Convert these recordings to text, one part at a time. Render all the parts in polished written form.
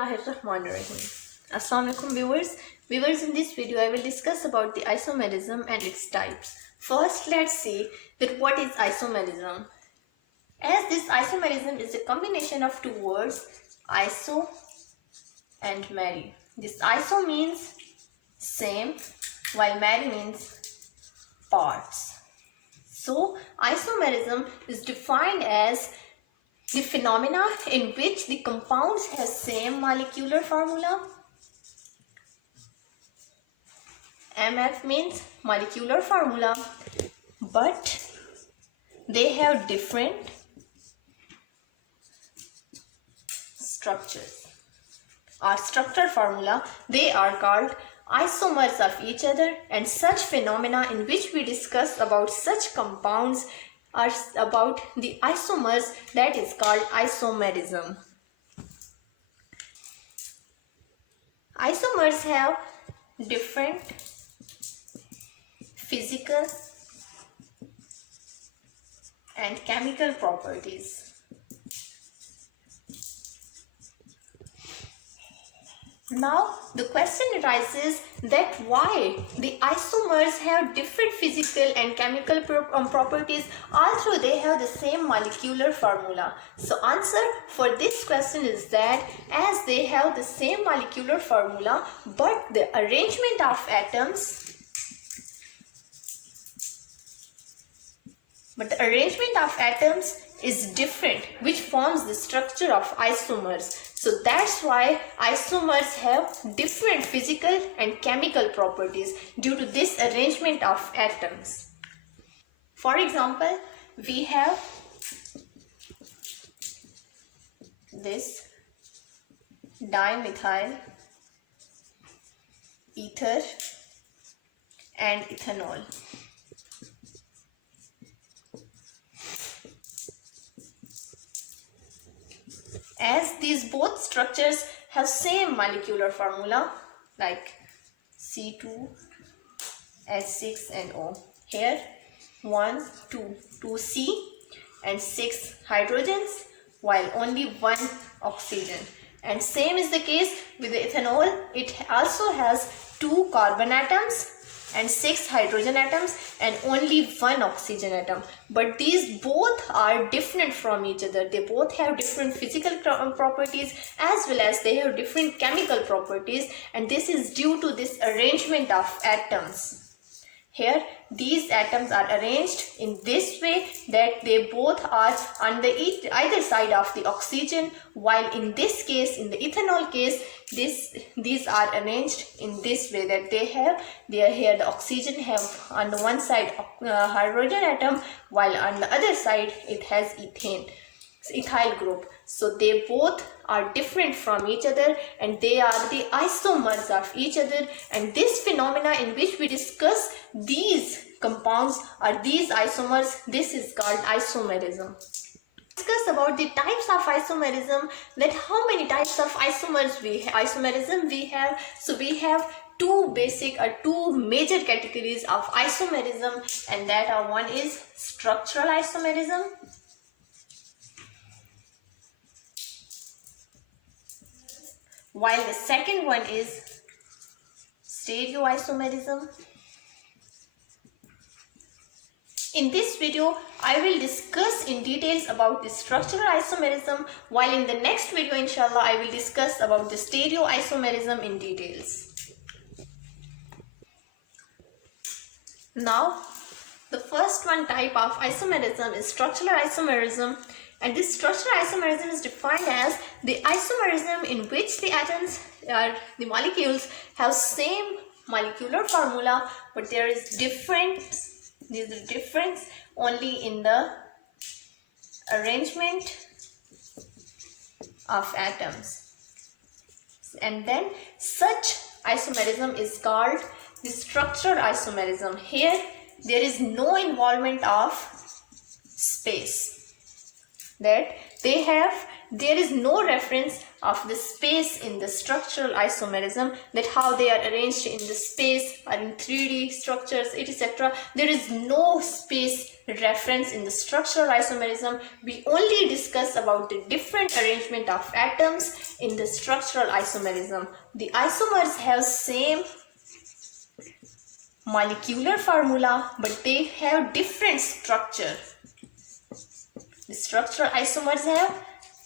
Bismillahirrahmanirrahim. Assalamu alaikum viewers. Viewers, in this video I will discuss about the isomerism and its types. First, let's see that what is isomerism. As this isomerism is a combination of two words, iso and meri. This iso means same, while meri means parts. So isomerism is defined as the phenomena in which the compounds have same molecular formula. MF means molecular formula, but they have different structures or structure formula. They are called isomers of each other, and such phenomena in which we discuss about such compounds are about the isomers, that is called isomerism. Isomers have different physical and chemical properties. Now the question arises that why the isomers have different physical and chemical properties although they have the same molecular formula. So answer for this question is that as they have the same molecular formula, but the arrangement of atoms is different, which forms the structure of isomers. So that's why isomers have different physical and chemical properties due to this arrangement of atoms. For example, we have this dimethyl ether and ethanol. As these both structures have same molecular formula like C2H6NO. Here 1, 2, 2C and 6 hydrogens, while only 1 oxygen. And same is the case with the ethanol. It also has 2 carbon atoms and 6 hydrogen atoms and only 1 oxygen atom. But these both are different from each other. They both have different physical properties as well as they have different chemical properties, and this is due to this arrangement of atoms. Here these atoms are arranged in this way that they both are on the either side of the oxygen, while in this case, in the ethanol case, these are arranged in this way that here the oxygen have on the one side hydrogen atom, while on the other side it has ethyl group. So they both are different from each other and they are the isomers of each other, and this phenomena in which we discuss these compounds or these isomers, this is called isomerism. Discuss about the types of isomerism, that how many types of isomerism we have. So we have two major categories of isomerism, and that are one is structural isomerism while the second one is stereoisomerism. In this video, I will discuss in details about the structural isomerism, while in the next video, inshallah, I will discuss about the stereoisomerism in details. Now, the first one type of isomerism is structural isomerism, and this structural isomerism is defined as the isomerism in which the atoms or the molecules have same molecular formula, but there is difference. There is a difference only in the arrangement of atoms, and then such isomerism is called the structural isomerism. Here there is no involvement of space, that they have there is no reference of the space in the structural isomerism, that how they are arranged in the space or in 3D structures, etc. There is no space reference in the structural isomerism. We only discuss about the different arrangement of atoms in the structural isomerism. The isomers have same molecular formula, but they have different structure. The structural isomers have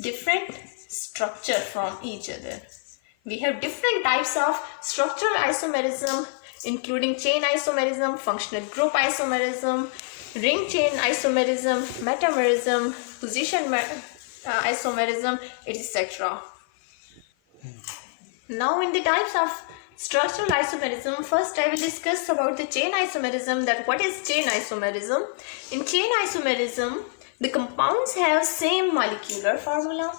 different structure from each other. We have different types of structural isomerism, including chain isomerism, functional group isomerism, ring chain isomerism, metamerism, position isomerism, etc. Now in the types of structural isomerism, first I will discuss about the chain isomerism, that what is chain isomerism. In chain isomerism, the compounds have same molecular formula,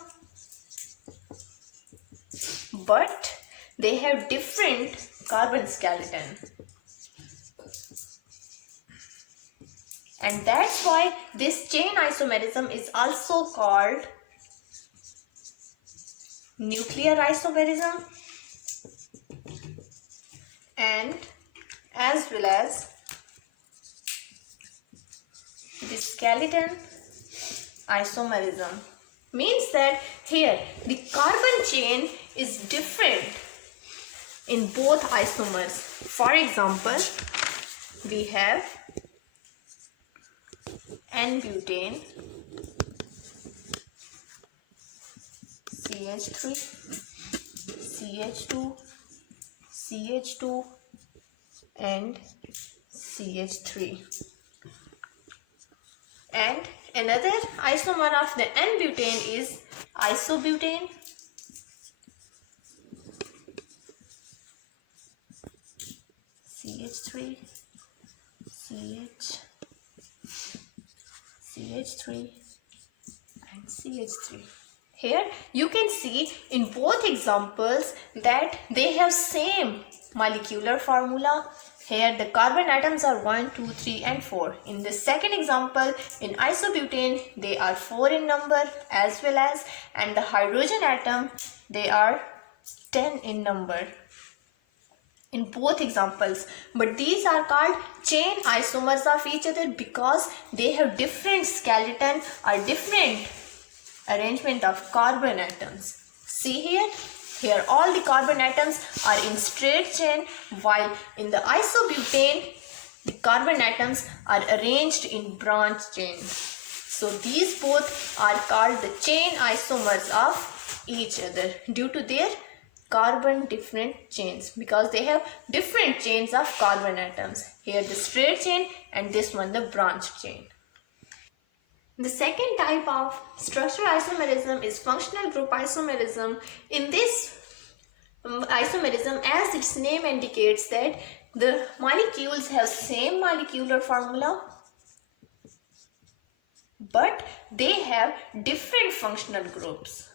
but they have different carbon skeleton. And that's why this chain isomerism is also called nuclear isomerism, and as well as the skeleton isomerism. Means that here the carbon chain is different in both isomers. For example, we have N-butane, CH3, CH2, CH2 and CH3. And another isomer of the N-butane is isobutane, CH3, CH3 and CH3. Here you can see in both examples that they have same molecular formula. Here the carbon atoms are 1, 2, 3 and 4. In the second example, in isobutane, they are 4 in number as well as, and the hydrogen atom, they are 10 in number in both examples. But these are called chain isomers of each other because they have different skeleton or different arrangement of carbon atoms. See here all the carbon atoms are in straight chain, while in the isobutane the carbon atoms are arranged in branch chain. So these both are called the chain isomers of each other due to their carbon different chains, because they have different chains of carbon atoms. Here the straight chain and this one the branch chain. The second type of structural isomerism is functional group isomerism. In this isomerism, as its name indicates, that the molecules have same molecular formula, but they have different functional groups.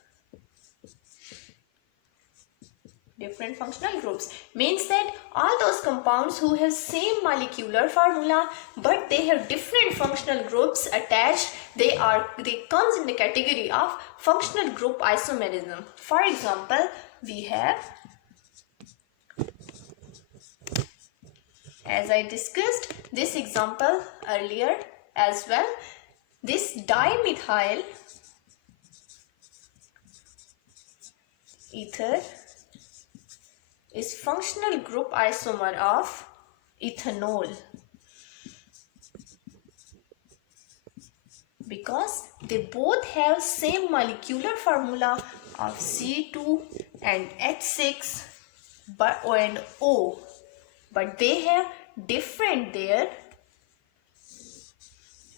Different functional groups means that all those compounds who have same molecular formula but they have different functional groups attached, they comes in the category of functional group isomerism. For example, we have, as I discussed this example earlier as well, this dimethyl ether is functional group isomer of ethanol, because they both have same molecular formula of C2 and H6 and O, but they have different their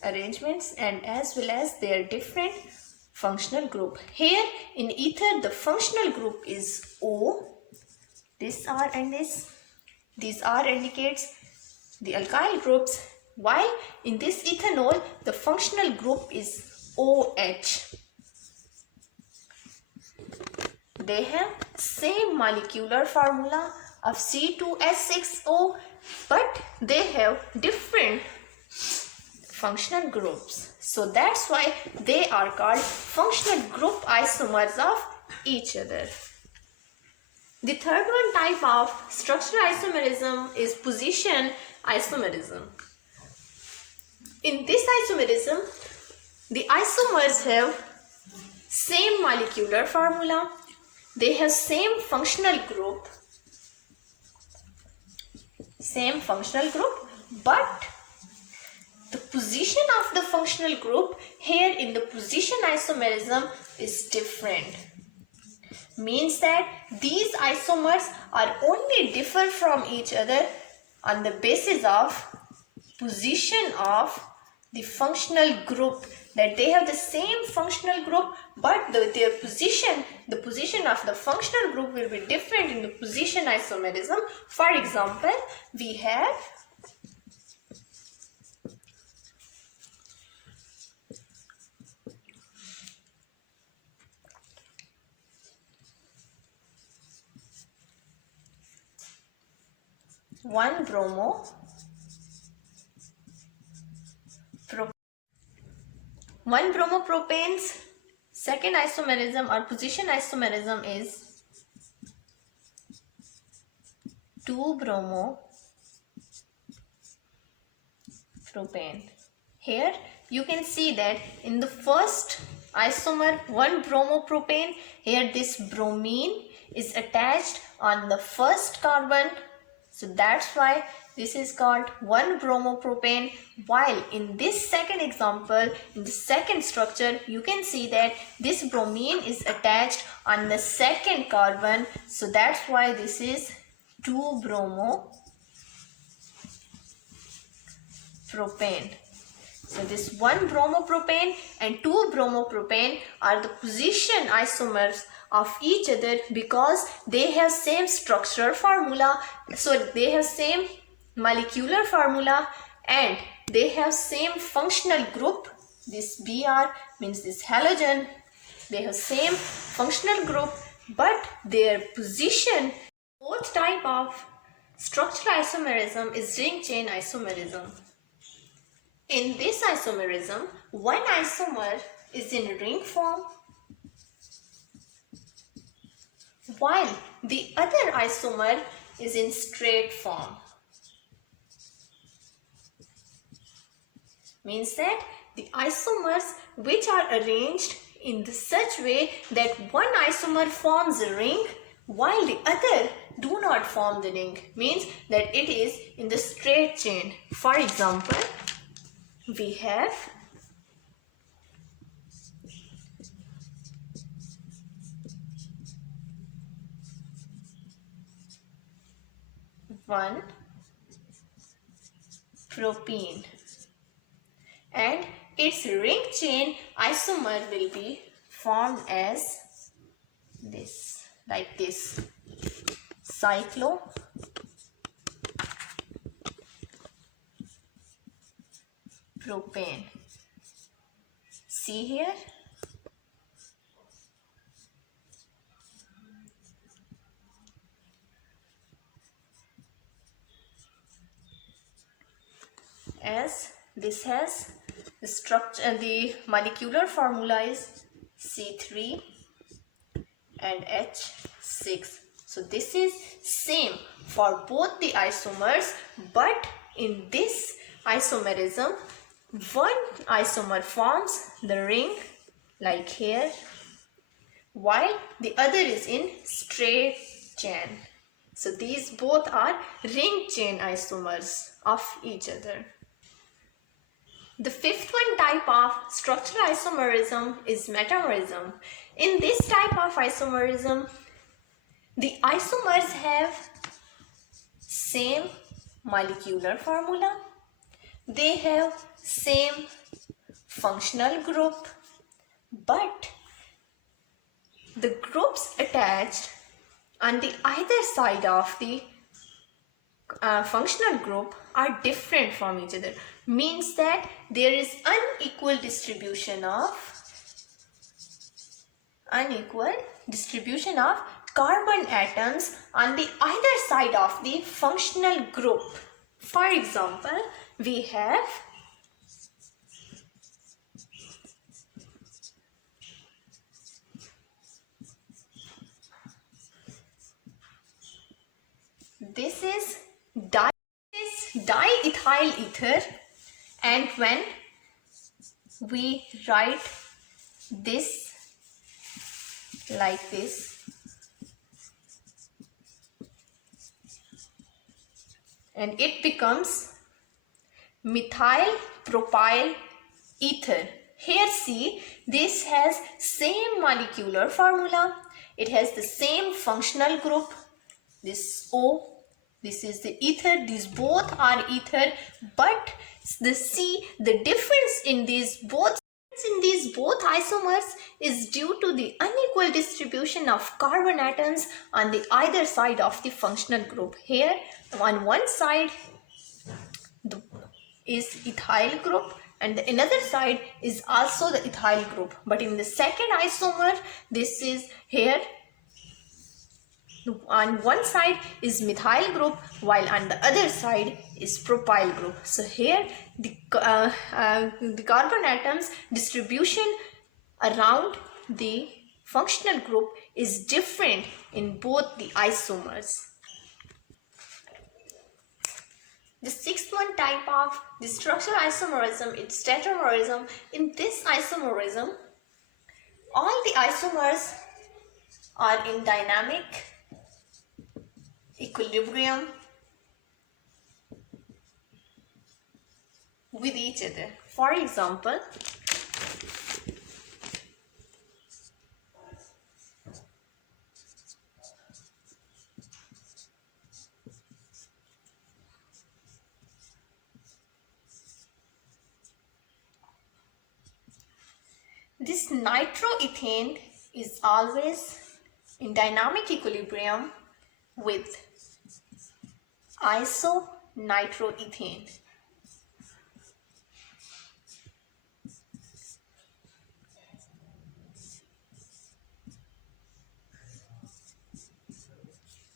arrangements and as well as their different functional group. Here in ether the functional group is O. This R and this. These R indicates the alkyl groups, while in this ethanol the functional group is OH. They have same molecular formula of C2H6O, but they have different functional groups. So that's why they are called functional group isomers of each other. The third one type of structural isomerism is position isomerism. In this isomerism, the isomers have same molecular formula, they have same functional group, but the position of the functional group here in the position isomerism is different. Means that these isomers are only differ from each other on the basis of position of the functional group, that they have the same functional group, but their position, the position of the functional group will be different in the position isomerism. For example, we have one bromopropane's second isomerism or position isomerism is 2-bromopropane. Here you can see that in the first isomer 1-bromopropane, here this bromine is attached on the first carbon. So that's why this is called 1-bromopropane, while in this second example, in the second structure, you can see that this bromine is attached on the second carbon. So that's why this is 2-bromopropane. So this 1-bromopropane and 2-bromopropane are the position isomers of each other because they have same structural formula, so they have same molecular formula and they have same functional group. This Br means this halogen, they have same functional group, but their position. Fourth type of structural isomerism is ring chain isomerism. In this isomerism, one isomer is in ring form while the other isomer is in straight form. Means that the isomers which are arranged in such way that one isomer forms a ring while the other do not form the ring, means that it is in the straight chain. For example, we have one propene and its ring chain isomer will be formed as this, like this, cyclopropane. See here, as this has the structure and the molecular formula is C3 and H6. So this is same for both the isomers, but in this isomerism, one isomer forms the ring like here, while the other is in straight chain. So these both are ring chain isomers of each other. The fifth one type of structural isomerism is metamerism. In this type of isomerism, the isomers have same molecular formula, they have same functional group, but the groups attached on the either side of the functional group are different from each other. Means that there is unequal distribution of carbon atoms on the either side of the functional group. For example, we have This is diethyl ether, and when we write this like this, and it becomes methyl propyl ether. Here see, this has same molecular formula, it has the same functional group, this O, this is the ether, these both are ether, but the difference in these both isomers is due to the unequal distribution of carbon atoms on the either side of the functional group. Here on one side is ethyl group and the another side is also the ethyl group, but in the second isomer, this is here on one side is methyl group while on the other side is propyl group. So here the carbon atoms distribution around the functional group is different in both the isomers. The sixth one type of the structural isomerism is tetramorism. In this isomerism, all the isomers are in dynamic equilibrium with each other. For example, this nitroethane is always in dynamic equilibrium with isonitroethane.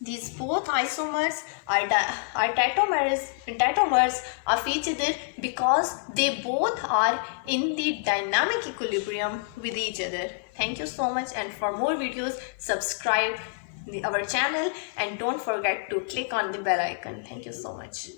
These both isomers are tautomers of each other because they both are in the dynamic equilibrium with each other. Thank you so much, and for more videos subscribe our channel and don't forget to click on the bell icon. Thank you so much.